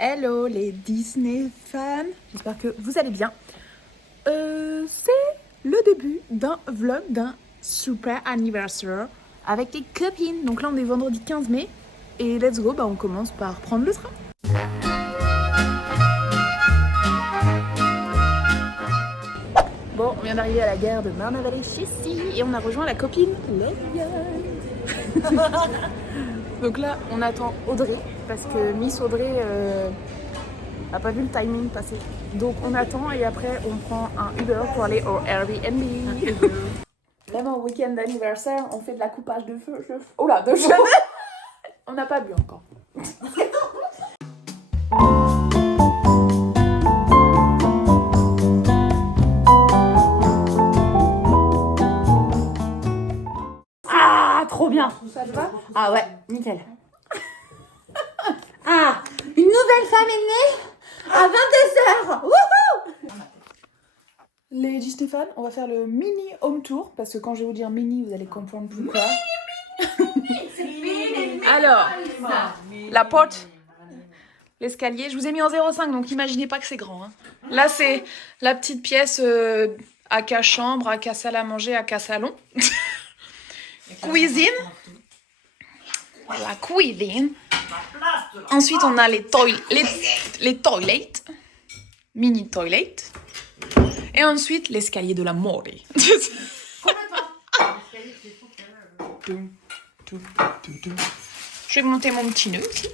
Hello les Disney fans, j'espère que vous allez bien. C'est le début d'un vlog d'un super anniversaire avec les copines. Donc là on est vendredi 15 mai et let's go, on commence par prendre le train. Bon, on vient d'arriver à la gare de Marne-la-Vallée-Chessy et on a rejoint la copine Léliane. Donc là, on attend Audrey parce que Miss Audrey a pas vu le timing passer. Donc on attend et après on prend un Uber pour aller au Airbnb. Vraiment, week-end d'anniversaire, on fait de la coupage de feu. Oh là, de cheveux. On n'a pas bu encore. Trop bien. Ça te va? Ah ouais, nickel. Ah, une nouvelle femme est née à 22h. Wouhou! Les Disney fans, on va faire le mini home tour parce que quand je vais vous dire mini, vous allez comprendre pourquoi. Alors, la porte, l'escalier, je vous ai mis en 0,5 donc imaginez pas que c'est grand. Hein. Là, c'est la petite pièce aka chambre, aka salle à manger, aka salon. Cuisine. La cuisine. Ensuite, on a les toilettes. Mini toilet. Et ensuite, l'escalier de la mort. Je vais monter mon petit nœud aussi.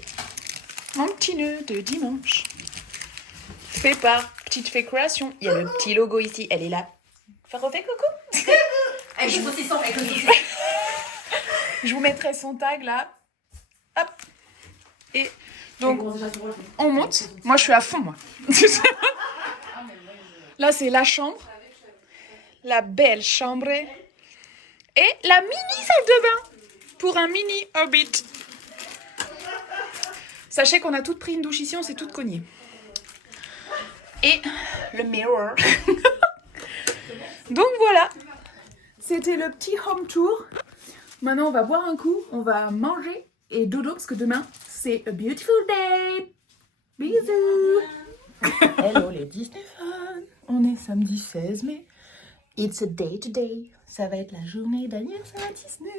Mon petit nœud de dimanche. Fait par Petite Fée Création. Il y a le petit logo ici. Elle est là. Refais coucou. Avec le saucisson, Je vous mettrai son tag là. Hop. Et donc, on monte. Moi, je suis à fond, moi. Là, c'est la chambre. La belle chambre. Et la mini salle de bain. Pour un mini Hobbit. Sachez qu'on a toutes pris une douche ici, on s'est toutes cognées. Et le mirror. Donc voilà. C'était le petit home tour. Maintenant, on va boire un coup, on va manger et dodo parce que demain, c'est a beautiful day. Bisous. Hello les Disney fans. On est samedi 16 mai. It's a day today. Ça va être la journée d'anniversaire à Disney.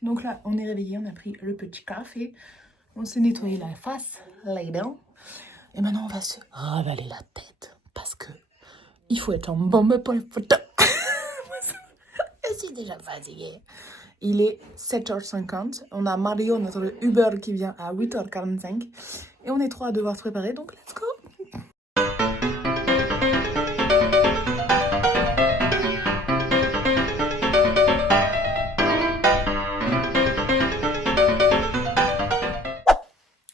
Donc là, on est réveillé, on a pris le petit café. On s'est nettoyé la face, les dents. Et maintenant, on va se ravaler la tête parce que il faut être en bombe pour les photos. Je suis déjà fatiguée. Il est 7h50. On a Mario, notre Uber, qui vient à 8h45. Et on est trois à devoir se préparer, donc let's go!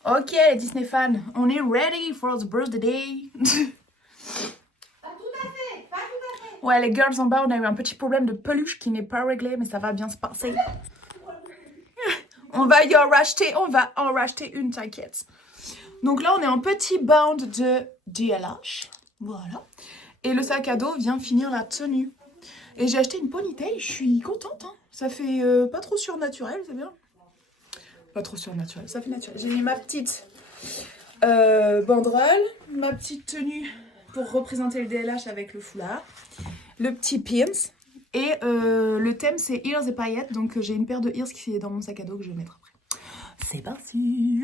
Ok, les Disney fans, on est ready for the birthday. Ouais, les girls en bas, on a eu un petit problème de peluche qui n'est pas réglé, mais ça va bien se passer. On va en racheter une, t'inquiète. Donc là, on est en petit bound de DLH. Voilà. Et le sac à dos vient finir la tenue. Et j'ai acheté une ponytail, je suis contente. Hein. Ça fait pas trop surnaturel, c'est bien. Pas trop surnaturel, ça fait naturel. J'ai mis ma petite banderole, ma petite tenue pour représenter le DLH avec le foulard. Le petit pins et le thème c'est ears et paillettes, donc j'ai une paire de ears qui est dans mon sac à dos que je vais mettre après. C'est parti.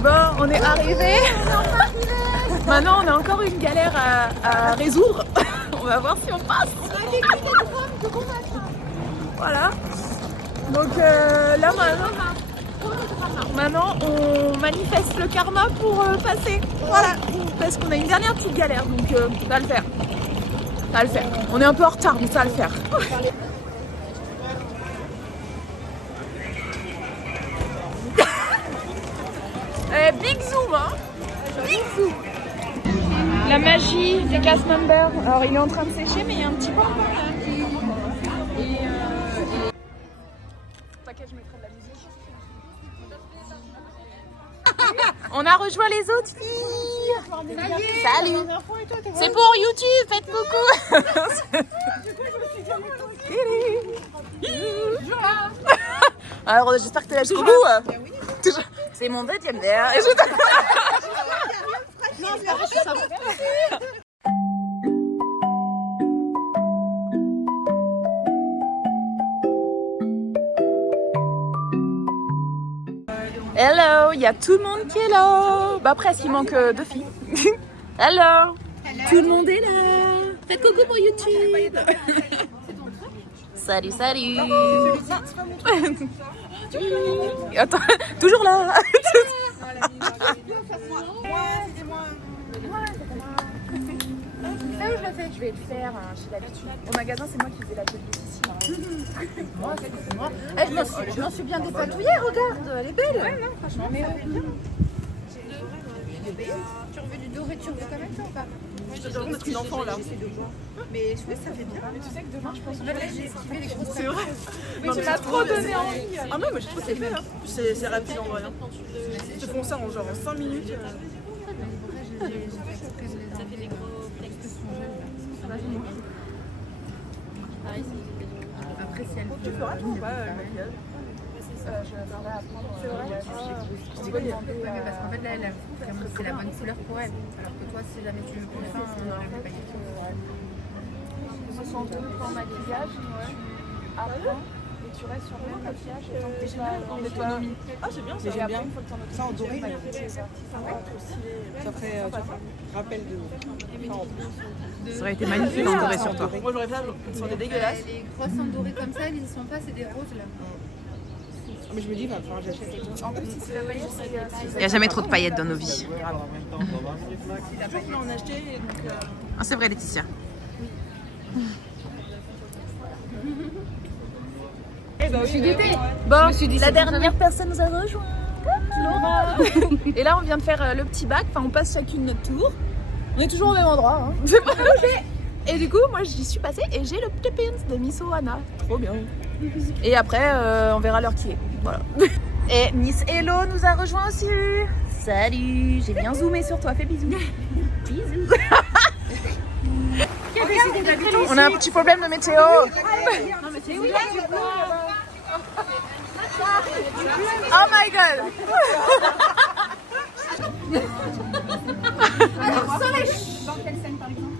Bon, on est arrivé. Maintenant on a encore une galère à résoudre. On va voir si on passe. Voilà. Donc là maintenant on manifeste le karma pour passer. Voilà. Parce qu'on a une dernière petite galère, donc ça va le faire. Ça va le faire. On est un peu en retard, mais ça va le faire. Big zoom, hein. Big zoom. La magie des cast members. Alors, il est en train de sécher, mais il y a un petit peu encore là. T'inquiète, je mettrai de la musique. On a rejoint les autres filles. Salut. C'est pour YouTube, faites coucou. Alors j'espère que t'es là jusqu'au bout. C'est mon deuxième verre. Hello, il y a tout le monde qui est là. Bah presque, il manque 2 filles. Hello. Tout le monde est là. Faites coucou pour YouTube. Salut, salut. Attends, toujours là. Là où je le fais, je vais le faire chez l'habitude. Au magasin, c'est moi qui faisais la publicité. Moi, c'est moi. Je m'en suis bien dépatouillée, regarde, elle est belle. Ouais, non, franchement, mais bien. Tu veux du doré, tu veux quand même ça ou pas? Je te mettre une enfant là. Mais je pense que ça fait bien. Mais tu sais que demain, je pense que J'ai esquivé les grosses. C'est vrai. mais tu m'as trop donné envie. Ah non, mais je trouve que c'est fait. Hein. C'est rapide en vrai. Hein. Ils te font ça en genre 5 minutes. Ça fait des gros flex de son jeu. Après, si elle Tu feras toi ou pas le maquillage? Je vais apprendre. C'est vrai. Ouais, mais parce qu'en fait, là, c'est la bonne couleur pour elle. Alors que toi, si jamais tu veux plus fin, on aurait pas dit Ce sont 2 points maquillage. Tu apprends et tu restes sur le même maquillage tant que tu vas en autonomie. Ah, c'est bien ça. J'aime bien. Ça en doré, C'est ça. ça ferait rappel de. Ça aurait été magnifique en doré sur toi. Moi j'aurais fait ça, ils sont des dégueulasses. Les grosses en doré comme ça, ils y sont pas, c'est des roses là. Mais je me dis, enfin, j'achète. En plus, si c'est la paillette, Il n'y a jamais trop de paillettes dans nos vies. Toujours voulu en acheter et donc. Ah, c'est vrai, Laetitia. je suis dégoûtée. Bon, la dernière personne nous a rejoint. Laura. Et là, on vient de faire le petit bac. Enfin, on passe chacune notre tour. On est toujours au même endroit. Hein. C'est pas bougé. Et du coup, moi, j'y suis passée et j'ai le petit pins de Miss Oana. Trop bien. Et après, on verra l'heure qui est. Voilà. Et Miss Hello nous a rejoint aussi. Salut. J'ai bien zoomé sur toi. Fais bisous. Bisous. On a un petit problème de météo. Oh my god. Alors, sans les dans quelle scène par exemple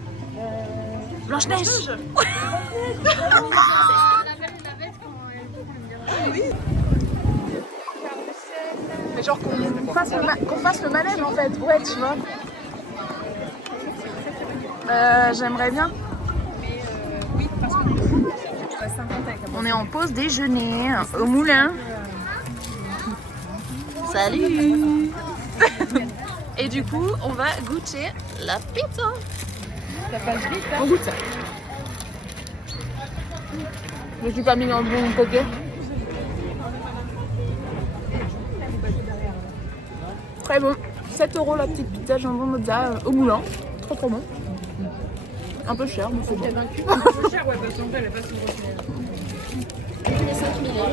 Blanche-Neige. Mais genre qu'on fasse le manège en fait. Ouais, tu vois. J'aimerais bien. On est en pause déjeuner au moulin. Salut. Et du coup, on va goûter la pizza. On goûte ça. Je suis pas mis dans le bon côté. Très bon. 7 € la petite pizza jambon mozza au moulin. Trop trop bon. Un peu cher, mais c'est bon. Un peu cher, ouais, parce qu'en fait, elle est pas si grosse.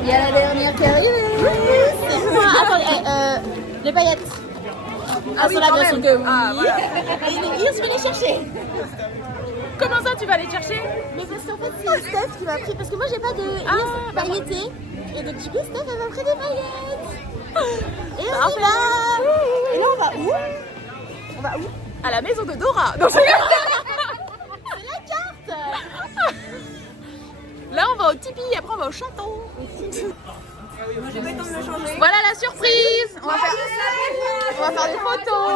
Il y a la dernière qui arrive. C'est moi. Attends, les paillettes. Ah oui, quand même. Ah voilà. Et je vais les chercher. Comment ça, tu vas aller chercher? Mais parce qu'en fait, c'est Steph qui m'a pris. Parce que moi, j'ai pas de pailleté. Et donc, du coup, Steph, elle m'a pris des paillettes. Et on y va. Et là, on va où? On va où? À la maison de Dora. Non, c'est la carte. là, on va au Tipeee et après, on va au château. Moi j'ai pas eu le temps de me changer. Voilà la surprise. On va faire des photos.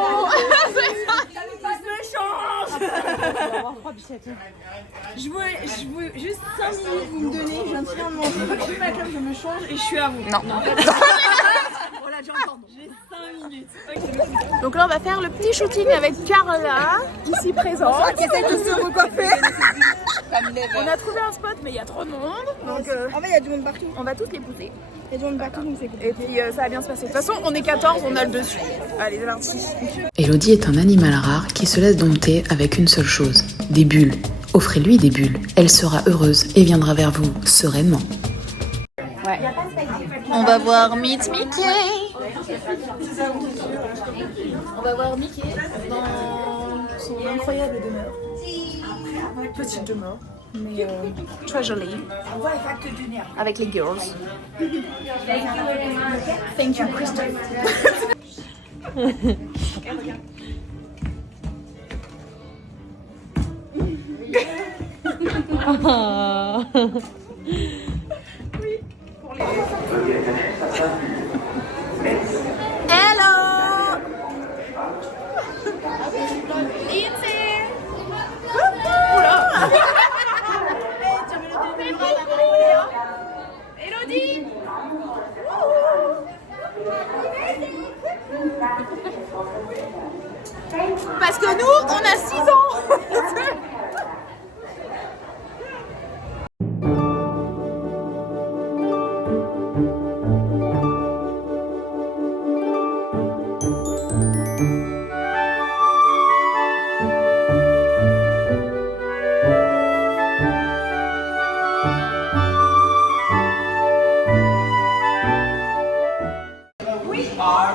Je veux juste 5 minutes, vous me donnez, je viens de finir de manger, je fais ma clope, je me change et je suis à vous. Non. Voilà, j'ai encore. J'ai 5 minutes. Donc là, on va faire le petit shooting avec Carla, ici présente. Qui essaie de se recoiffer. On a trouvé un spot, mais il y a trop de monde. Donc, En fait, il y a du monde partout. on va tous les pousser. Il y a du monde partout, donc c'est cool. Et puis, ça va bien se passer. De toute façon, on est 14, on a le dessus. Allez, c'est parti. Elodie est un animal rare qui se laisse dompter avec une seule chose, des bulles. Offrez-lui des bulles, elle sera heureuse et viendra vers vous sereinement. On va voir Meet Mickey. On va voir Mickey dans son incroyable demeure. Petite demeure, mais très jolie. Avec les girls. Thank you, Christophe. Parce que nous, on a 6 ans.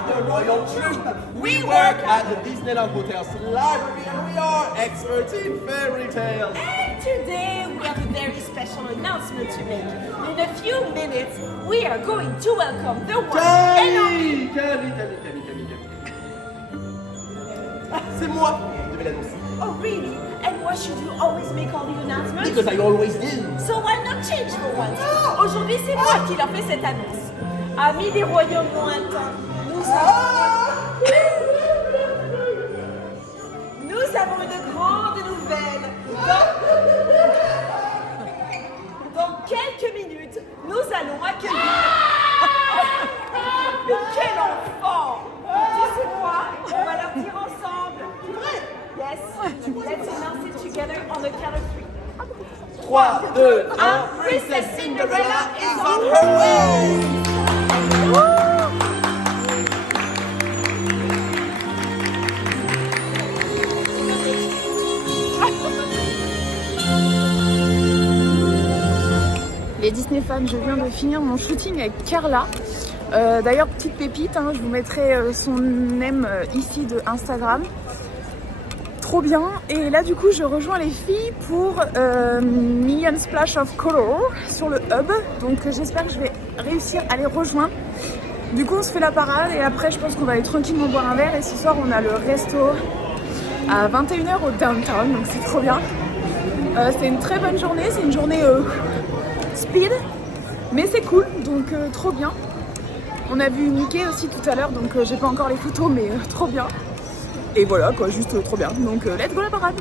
The royal troupe. We work at the Disneyland Hotel's library and we are experts in fairy tales. And today we have a very special announcement to make. In a few minutes, we are going to welcome the one and only. Camille. C'est moi, je devais l'annoncer. Oh really? And why should you always make all the announcements? Because I always do. So why not change for once? Aujourd'hui, c'est moi qui leur fais cette annonce. Amis des royaumes lointains, nous avons une grande nouvelle. Dans quelques minutes, nous allons accueillir... Mais quel enfant! Tu sais quoi? On va leur dire ensemble. Yes, let's announce it together on the count of 3. 3, 2, 1, Princess Cinderella is on her way! Les Disney fans, je viens de finir mon shooting avec Carla. D'ailleurs, petite pépite, hein, je vous mettrai son M ici de Instagram. Trop bien. Et là, du coup, je rejoins les filles pour Million Splash of Color sur le hub. Donc, j'espère que je vais réussir à les rejoindre. Du coup, on se fait la parade et après, je pense qu'on va aller tranquillement boire un verre. Et ce soir, on a le resto à 21h au downtown. Donc, c'est trop bien. C'est une très bonne journée. C'est une journée speed, mais c'est cool. Donc, trop bien. On a vu Mickey aussi tout à l'heure. Donc, j'ai pas encore les photos, mais trop bien. Et voilà quoi, juste trop bien. Donc let's go la parade.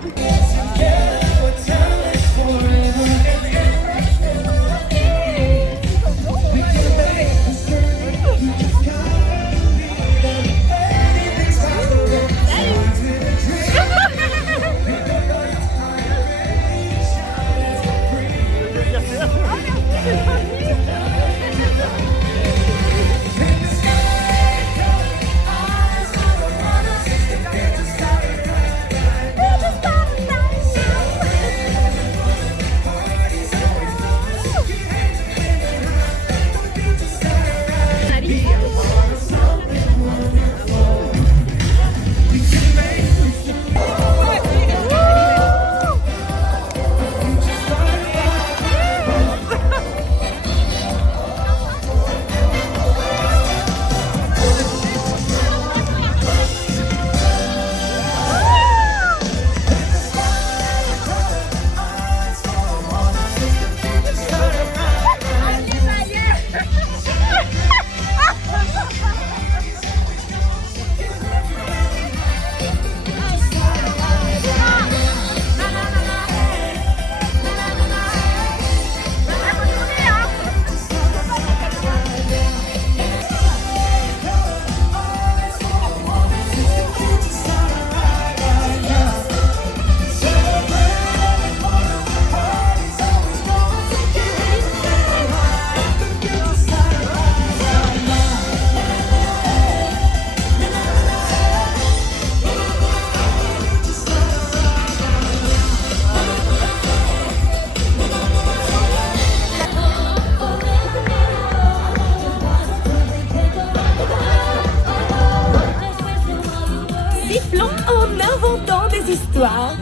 Sifflons en inventant des histoires.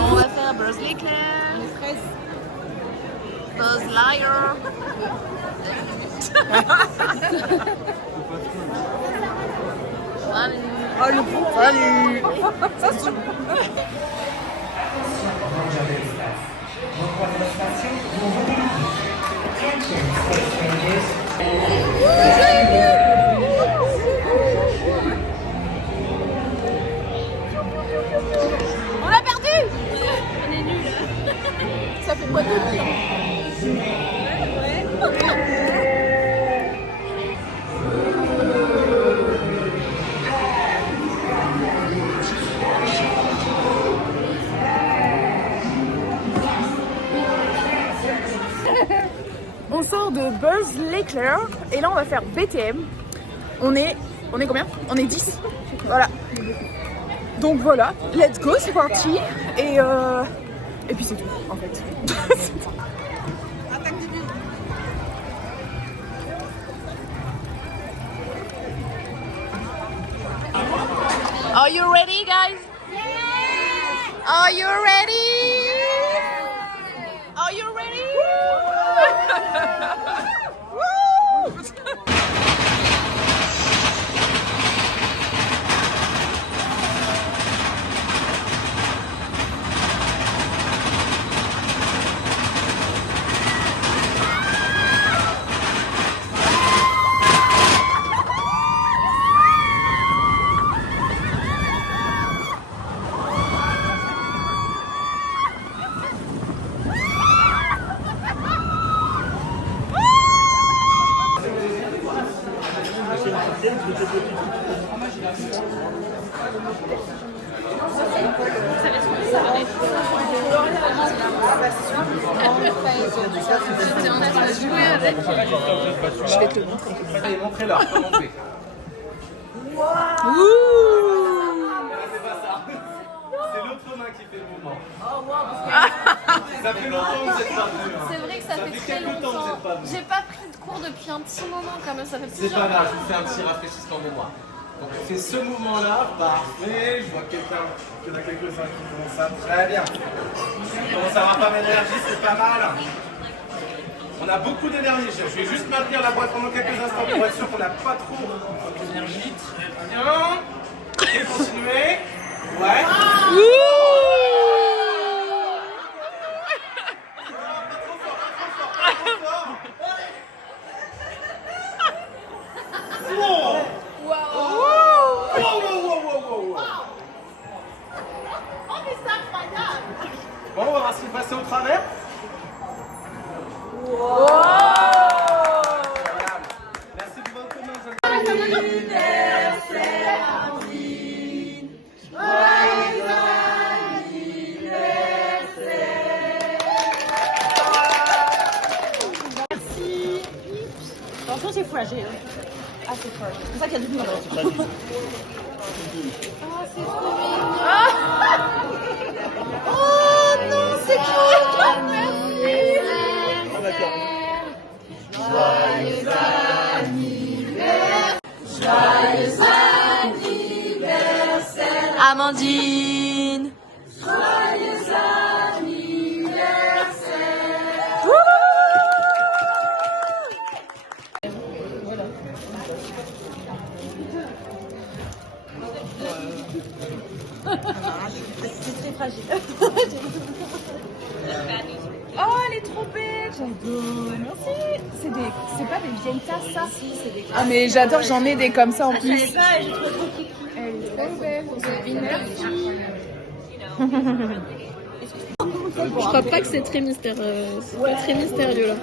On va faire Buzz l'éclair, Buzz Liar. Salut. On l'a perdu. On est nuls. Ça fait bois de vie. On sort de Buzz L'éclair et là on va faire BTM. On est combien? On est 10. Voilà. Donc voilà, let's go, c'est parti. Et puis c'est tout en fait. Are you ready, guys? Are you ready? Are you ready? Je vais te le montrer. Allez, montrez-leur comment on fait. C'est l'autre main qui fait le mouvement. Ça fait longtemps que vous êtes pas venus. C'est vrai que ça fait très longtemps. J'ai pas pris de cours depuis un petit moment quand même, ça fait C'est plusieurs pas grave, je vous fais un petit rafraîchissement de mémoire. Donc on fait ce mouvement-là, parfait. Je vois quelqu'un, qu'il y en a quelques-uns qui font ça très bien. On commence à avoir pas mal d'énergie, c'est pas mal. On a beaucoup d'énergie. Je vais juste maintenir la boîte pendant quelques instants pour être sûr qu'on n'a pas trop d'énergie. Très bien. Et continuez. Ouais. Bon, on va voir s'il passe au travers. Merci de votre main. Attention, c'est fou là, j'ai. Ah, c'est fort. C'est pour ça qu'il y a du monde. Oh, c'est trop mignon. Oh non, c'est cute. Joyeux anniversaire, Amandine. joyeux anniversaire. C'est très fragile. Oh, elle est trop belle, j'adore. Merci. C'est pas des vieilles tasses, ça? Ah, mais j'adore, j'en ai des comme ça en plus. Elle est pas, j'ai trop kiffé. Elle est trop belle. Merci. Je crois pas que c'est très mystérieux. C'est pas très mystérieux là.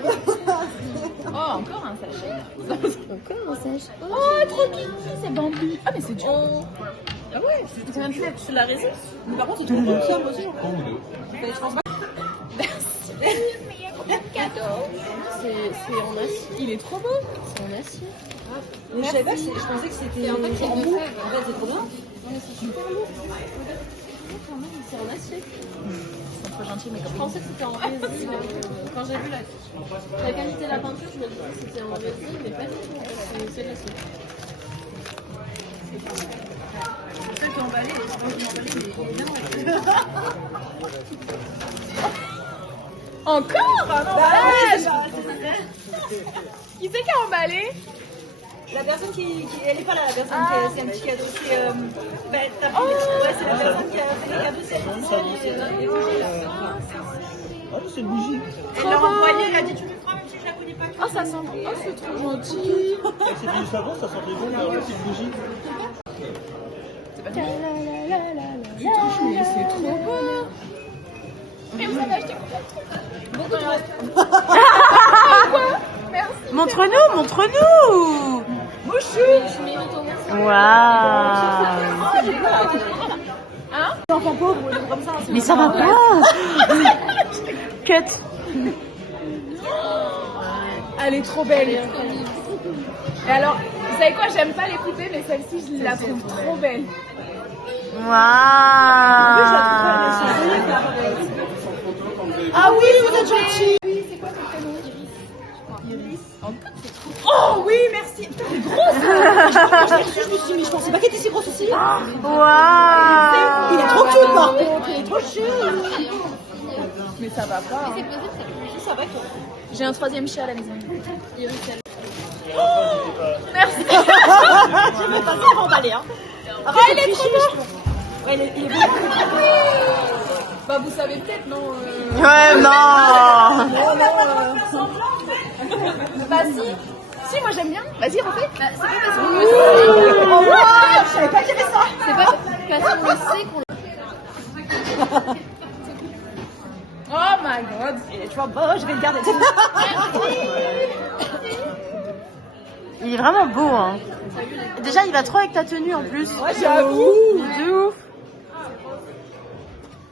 Oh, encore un sachet. Encore un sachet. Oh, trop kiki, c'est Bambi. Ah, mais c'est dur. Ah ouais, c'est même plus tu la raison. Mais par contre, il trouve comme ça aussi. Je pense pas. Cadeau. C'est en acier. Il est trop beau. C'est en acier. Mais je savais pas, je pensais que c'était en fait, en bout. En fait, c'est trop bien. Non mais c'est super lourd. C'est en acier. C'est trop gentil, mais Je pensais que c'était en résine. Quand j'ai vu la qualité de la peinture, je me disais que c'était en résine, mais pas du tout. En fait, c'est de l'acier. C'est ça qui est emballé. Encore un emballage. Qui c'est qui a emballé? La personne qui elle est pas là, la personne qui c'est un petit cadeau. C'est ouais, c'est la personne qui a fait les cadeaux, c'est c'est une bougie. elle l'a renvoyé, elle a dit tu lui feras même si je la connais pas. Oh, ça sent. Oh, c'est trop gentil. C'est du savon, ça sentait bon, mais c'est une bougie. C'est pas du tout, mais c'est trop beau. Montre-nous, montre-nous. Je mérite au moins. Waouh. Enfant pauvre ou des trucs comme ça. Mais ça va pas. Cut. Elle est trop belle. Et alors, vous savez quoi, j'aime pas les poupées, mais celle-ci, je la trouve trop belle. Waouh. Ah oui, vous êtes gentil. Oh oui, merci. Putain, t'es grosse. Je me suis dit, mais je pensais pas qu'elle était si grosse aussi. Waouh. Il est trop cute par contre. Il est trop cute. Mais ça va pas. C'est possible, c'est Ça va toi. J'ai un 3e chat à la maison. Merci. Je vais passer à emballer. Hein. Après, il est trop beau. Ouais, il est beau. Bah, vous savez peut-être, non Ouais, non. Bah, si, moi j'aime bien. Vas-y, refais. Bah, c'est pas parce qu'on le sait. Oh wow, je savais pas qu'il y avait ça. C'est pas parce qu'on le sait qu'on Oh my god. Et tu vois, bon, je vais le garder. Il est vraiment beau, hein. Déjà, il va trop avec ta tenue en plus. Ouais, j'avoue. De ouf.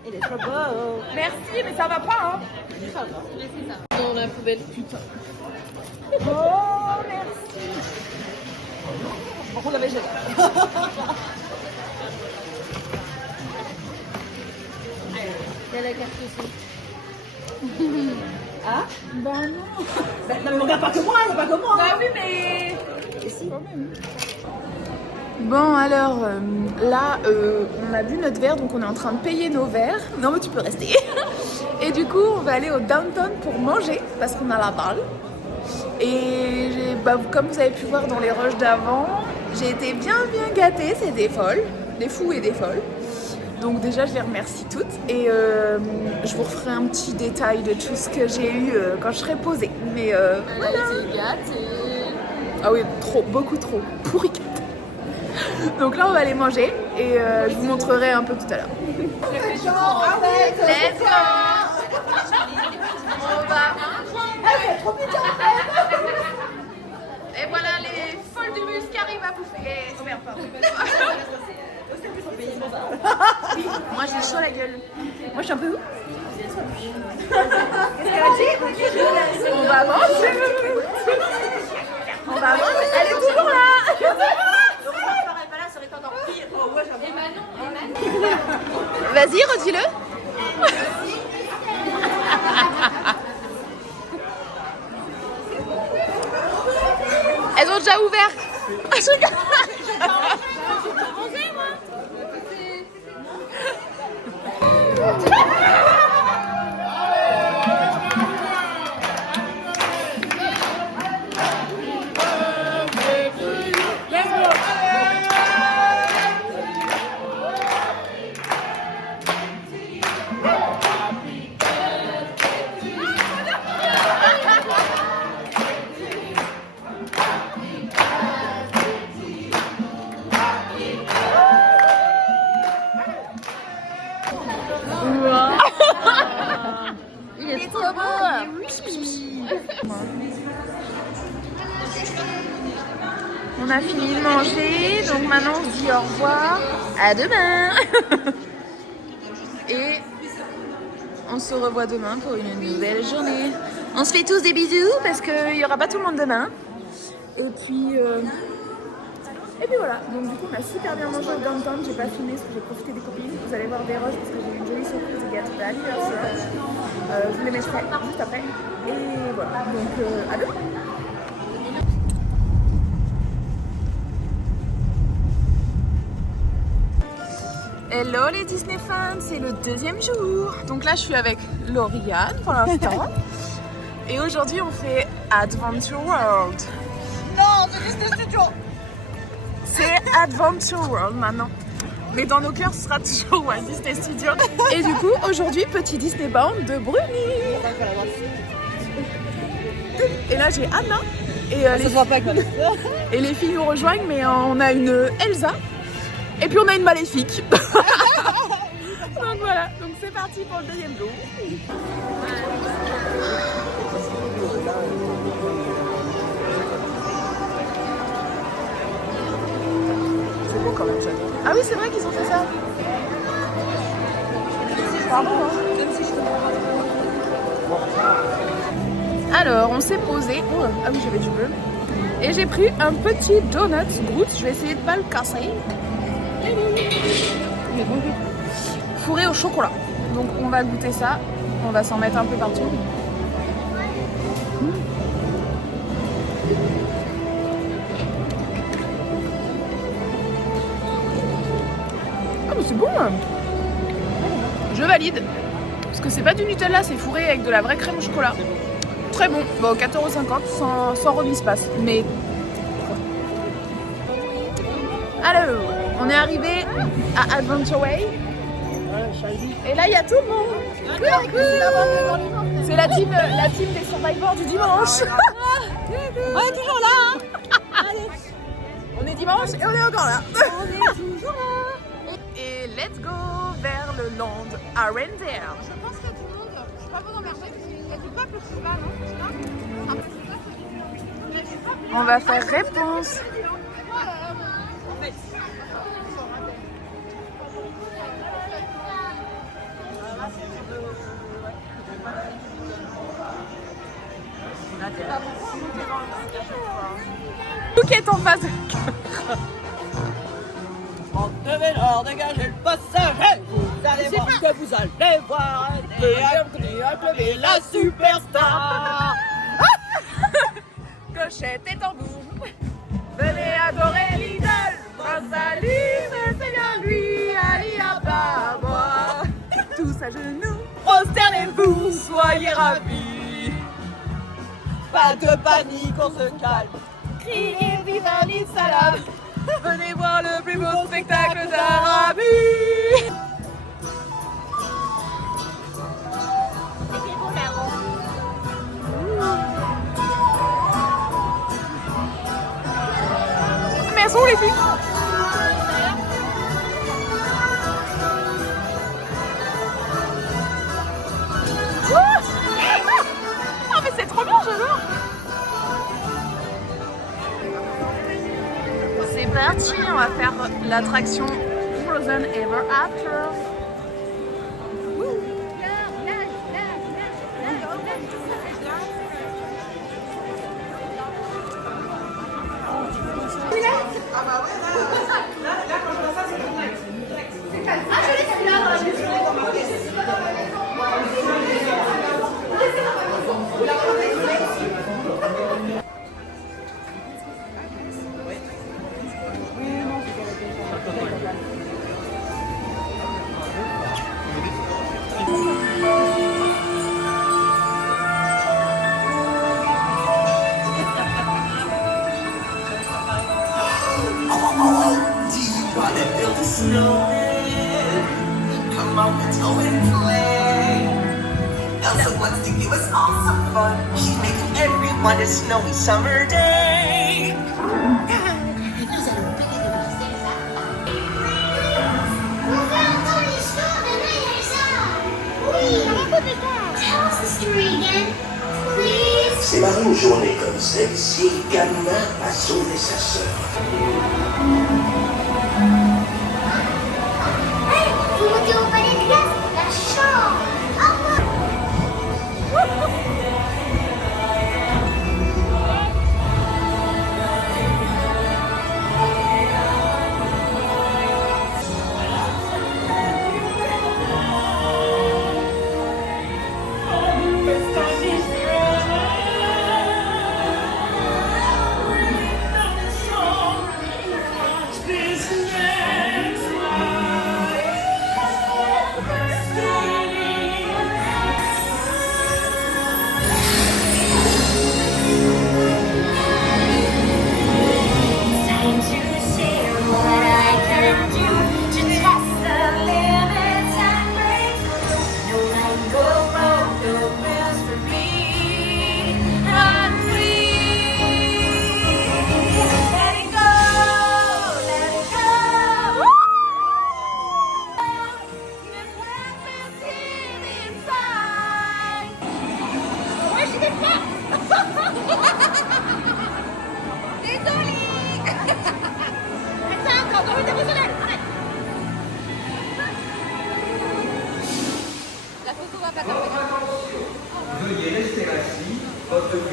Il est trop beau. Merci, mais ça va pas, hein. dans la poubelle. Putain. Oh, merci. Par contre, la végète. Il y a la carte aussi. Ah Bah non. bah, non, mais regarde pas que moi, c'est pas que moi. Bah oui, mais... Bon, alors, là, on a bu notre verre, donc on est en train de payer nos verres. Non, mais tu peux rester. Et du coup, on va aller au downtown pour manger, parce qu'on a la dalle. Et bah, comme vous avez pu voir dans les rushs d'avant, j'ai été bien gâtée, c'est des folles, des fous et des folles. Donc déjà, je les remercie toutes. Et je vous referai un petit détail de tout ce que j'ai eu quand je serai posée. Mais voilà. Ah oui, trop, beaucoup trop. Pourri. Donc là, on va aller manger et je vous montrerai un peu tout à l'heure. Let's go. On va et voilà les folles du bus qui arrivent à bouffer. Oh merde, pardon. Moi j'ai chaud la gueule. Moi je suis un peu où? Qu'est-ce qu'elle a dit? On va manger. On va manger. Elle est toujours là. Vas-y, redis-le. Elles ont déjà ouvert. Je regarde. Il est trop beau. On a fini de manger, donc maintenant on se dit au revoir. À demain. Et on se revoit demain pour une nouvelle journée. On se fait tous des bisous parce qu'il n'y aura pas tout le monde demain. Et puis voilà, donc du coup on a super bien mangé au downtown, j'ai pas filmé parce que j'ai profité des copines. Vous allez voir des rushs parce que j'ai eu une jolie surprise de gâteau d'anniversaire. Je vous les mettrai juste après. Et voilà, donc à demain. Hello les Disney fans, c'est le deuxième jour. Donc là je suis avec Lauriane pour l'instant. Et aujourd'hui on fait Adventure World. Non, c'est Disney Studio. C'est Adventure World maintenant. Mais dans nos cœurs, ce sera toujours Walt Disney Studio. Et du coup, aujourd'hui, petit Disney Bound de Bruni. Et là, j'ai Anna. Et les filles nous rejoignent, mais on a une Elsa. Et puis, on a une Maléfique. Donc voilà. Voilà, donc c'est parti pour le deuxième jour. C'est beau quand même ça. Ah oui, c'est vrai qu'ils ont fait ça. Pardon, hein. Alors, on s'est posé. Oh, ah oui, j'avais du bleu. Et j'ai pris un petit donut Groot. Je vais essayer de pas le casser. Fourré au chocolat. Donc, on va goûter ça. On va s'en mettre un peu partout. Ah, mais c'est bon! Je valide. Parce que c'est pas du Nutella, c'est fourré avec de la vraie crème au chocolat. Très bon. Bon, 4,50 € sans remise passe. Mais. Alors, on est arrivé à Adventure Way. Et là, il y a tout le monde. C'est la team des survivors du dimanche. On est toujours là, hein. On est dimanche et on est encore là. On est toujours là. Et let's go vers le land Arendelle. Je pense qu'il y a du monde. Je suis pas vous emmerder parce qu'il y a du peuple qui se bat, non? On va faire réponse. Tout qui est en face. Devez leur dégager le passager. Vous allez voir que vous allez voir. Et la superstar. Clochette et tambour. Venez adorer l'idole. Rosaline, c'est bien lui, Ali Ababa. Tous à genoux, prosternez-vous, soyez ravis. Pas de panique, on se calme. Criez vive Ali Salam. Venez voir le plus beau spectacle d'Arabie. Mais elles sont où les filles? Ah mais c'est trop bien, j'adore. C'est parti, on va faire l'attraction Frozen Ever After. Come on, let's go and play. Elsa wants to give us all some fun. She's making everyone a snowy summer day. Tell us the story again, please. C'est par une journée comme celle-ci, Gamma a sauvé sa sœur. Hey, vous montez au palais de glace, la chambre. J'ai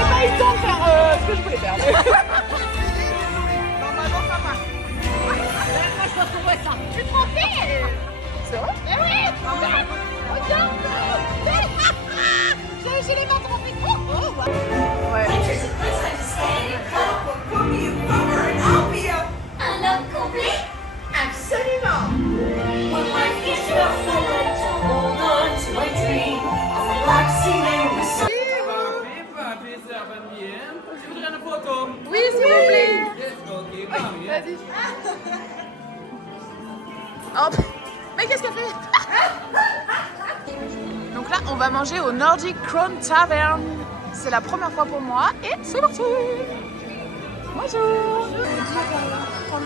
pas eu le temps de faire ce que je voulais faire. Normalement, ça passe. Moi, je retrouverai ça. Je suis trompée. C'est vrai? Mais oui. Regarde. J'ai les mains trompées. Ouais. Un homme complet? Absolument! When life gets rough, I like to hold on to my dream. Like cement with some. Tu voudrais une photo? Oui, s'il vous plaît. Ok, Vas-y. Hop. Mais qu'est-ce qu'elle fait? Donc là, on va manger au Nordic Crown Tavern. C'est la première fois pour moi et c'est parti. Bonjour. Quand tu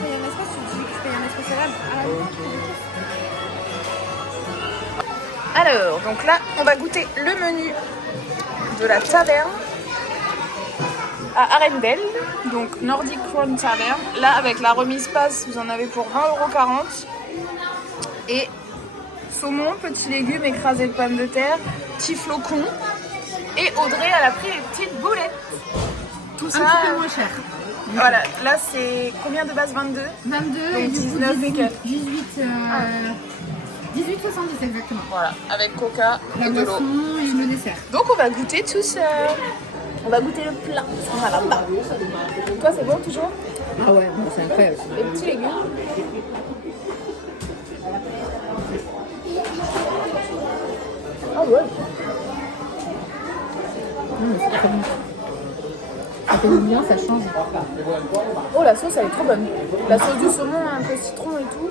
payes un espace, tu dis que tu payes un espace à la Alors, donc là, on va goûter le menu de la taverne à Arendelle, donc Nordic Crown Tavern. Là, avec la remise passe, vous en avez pour 20,40 €. Et saumon, petits légumes, écrasés de pommes de terre, petits flocons. Et Audrey, elle a pris les petites boulettes. Tout ça. Un petit peu moins cher. Voilà, là c'est combien de base? 22 22 donc et du coup 19 et 18, 18,70 exactement. Voilà, avec coca La et de l'eau. boisson et le dessert. Donc on va goûter tout ça. On va goûter le plat. On va là-bas. Toi c'est bon toujours? Ah ouais, bon, c'est incroyable. Les petits légumes. Ah ouais. C'est très bon. Ça fait du bien, ça change. Oh la sauce elle est trop bonne. La sauce du saumon, un peu citron et tout.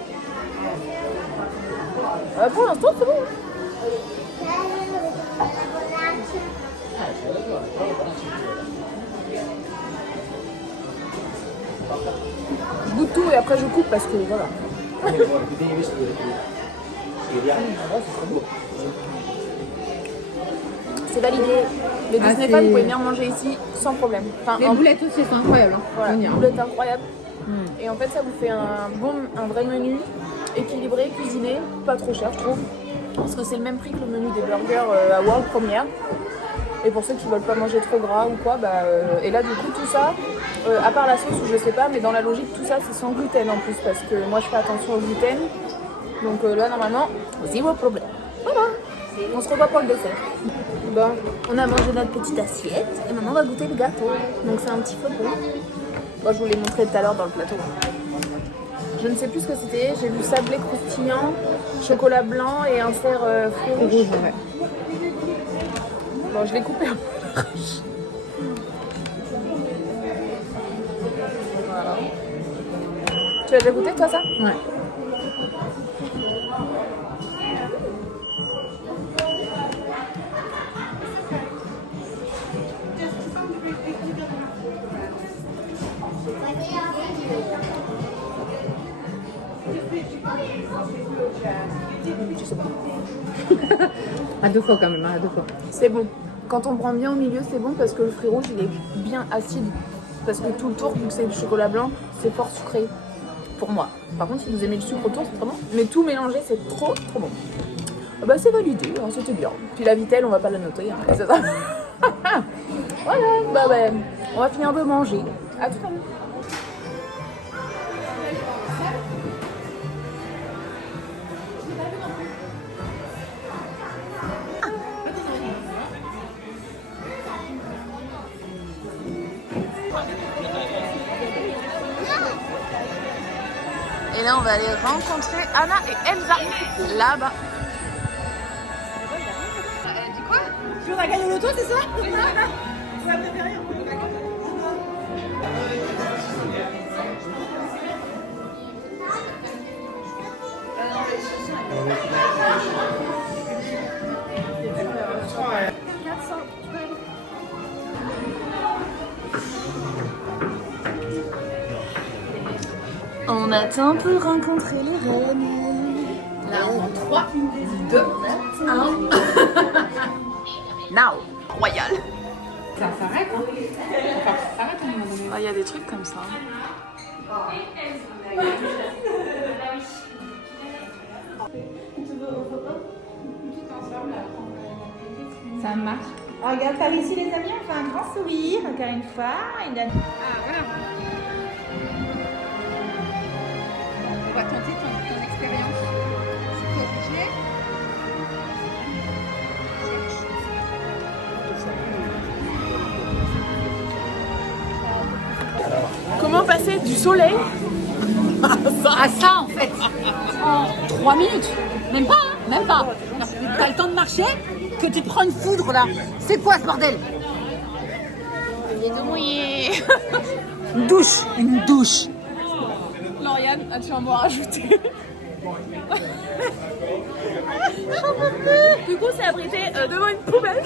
Pour l'instant c'est bon. Je goûte tout et après je coupe parce que voilà. C'est validé. Les Disney fans, vous pouvez venir manger ici sans problème. Enfin, Les boulettes aussi sont incroyables. Hein. Voilà, Venir, hein. boulettes incroyables. Et en fait, ça vous fait un vrai menu équilibré, cuisiné, pas trop cher, je trouve. Parce que c'est le même prix que le menu des burgers à World Premiere. Et pour ceux qui veulent pas manger trop gras ou quoi, et là du coup tout ça, à part la sauce ou je sais pas, mais dans la logique tout ça c'est sans gluten en plus parce que moi je fais attention au gluten. Donc là normalement, zéro problème. Voilà, on se revoit pour le dessert. Bon, on a mangé notre petite assiette et maintenant on va goûter le gâteau. Donc c'est un petit flocon. Moi je vous l'ai montré tout à l'heure dans le plateau. Je ne sais plus ce que c'était, j'ai vu sablé croustillant, chocolat blanc et un cerf fruit rouge. Ouais. Bon, je l'ai coupé un peu. Voilà. Tu as déjà goûté toi ça? Ouais. Je sais pas. À deux fois quand même, à deux fois. C'est bon. Quand on prend bien au milieu, c'est bon parce que le fruit rouge, il est bien acide. Parce que tout le tour, vu que c'est du chocolat blanc, c'est fort sucré. Pour moi. Par contre, si vous aimez le sucre autour, c'est très bon. Mais tout mélangé, c'est trop bon. Ah bah c'est validé, hein, c'était bien. Puis la vitelle, on va pas la noter. Hein, c'est ça. Voilà, on va finir de manger. À tout à l'heure. Et là, on va aller rencontrer Anna et Elsa là-bas. Du quoi? Tu vas gagner l'auto, c'est ça? Ça me fait rien. On attend pour rencontrer les reines. Là, on 3, 2, 1. Now, royal. Ça s'arrête, hein? Enfin, ça s'arrête à un moment donné. Il y y a des trucs comme ça. Ça marche. Regarde par ici les amis, on fait un grand sourire, encore une fois. Ah voilà. On va tenter ton expérience. C'est pas obligé. Comment passer du soleil à ça en fait en 3 minutes, même pas, hein, même pas. T'as le temps de marcher, que tu te prends une foudre là. C'est quoi ce bordel? Il est tout mouillé. Une douche. Lauriane, as-tu un mot à rajouter? Du coup, c'est abrité devant une poubelle.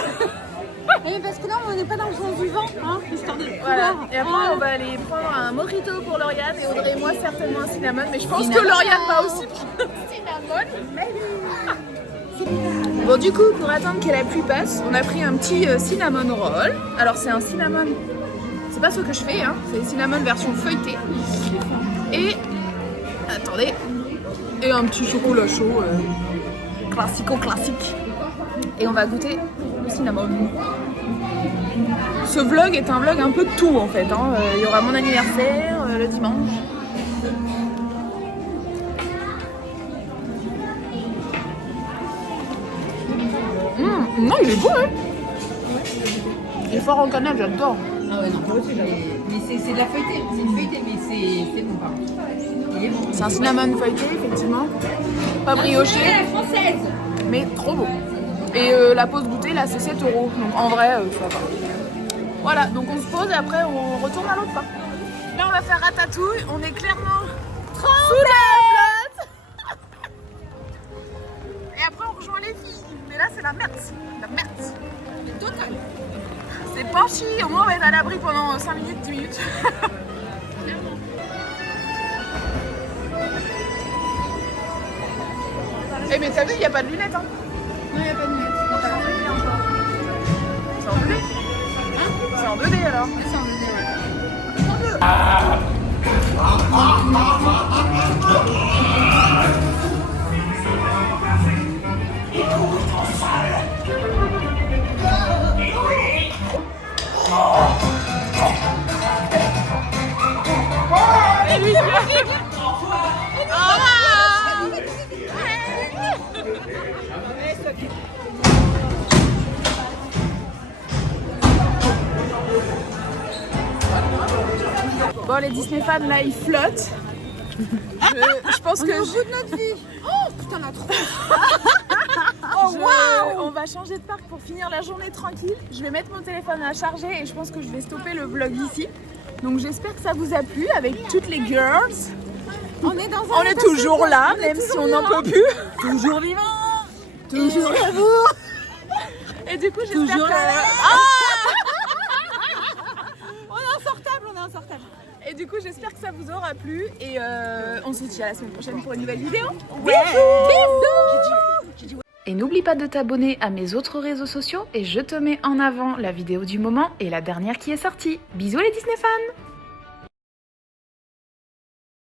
Mais parce que là on n'est pas dans le sens du vent, hein, histoire de Voilà. Et après, on va aller prendre un mojito pour Lauriane et Audrey et moi certainement un cinnamon. Mais je pense que Lauriane va aussi prendre un cinnamon. Bon, du coup, pour attendre que la pluie passe, on a pris un petit cinnamon roll. Alors, c'est un cinnamon, c'est pas ce que je fais, hein. C'est cinnamon version feuilletée. Et, attendez, et un petit chocolat chaud, classique. Et on va goûter le cinnamon. Ce vlog est un vlog un peu de tout en fait, hein. Il y aura mon anniversaire le dimanche. Non, il est beau, hein. Il est fort en cannelle, j'adore. Ah ouais, non, moi aussi j'avais. Mais c'est de la feuilletée, c'est une feuilletée, mais c'est bon par contre. Il est bon. C'est un cinnamon feuilleté, effectivement. Pas brioché. Française. Mais trop beau. Et la pause goûter là c'est 7 €. Donc en vrai, ça va. Voilà, donc on se pose et après on retourne à l'autre part. Là on va faire ratatouille, on est clairement sous la flotte. Et après on rejoint les filles. Mais là c'est la merde. La merde. Totale. C'est Panchi, au moins on va être à l'abri pendant 5 minutes, 10 minutes. Eh mais t'as vu, il n'y a pas de lunettes hein. Non, il n'y a pas de lunettes. C'est en 2D. C'est en 2D alors. C'est en 2D, ouais. Bon, les Disney fans là ils flottent. Je pense que. Au bout de notre vie. Oh putain, la trop. Oh waouh. On va changer de parc pour finir la journée tranquille. Je vais mettre mon téléphone à charger et je pense que je vais stopper le vlog ici. Donc j'espère que ça vous a plu avec toutes les girls. On est dans un. On est toujours là, même si on n'en peut plus. Toujours vivant. Toujours à vous. Et du coup j'espère que. On est insortable, on est insortable. Et du coup j'espère que ça vous aura plu et on se dit à la semaine prochaine pour une nouvelle vidéo. Ouais. Bisous. Et n'oublie pas de t'abonner à mes autres réseaux sociaux et je te mets en avant la vidéo du moment et la dernière qui est sortie. Bisous les Disney fans!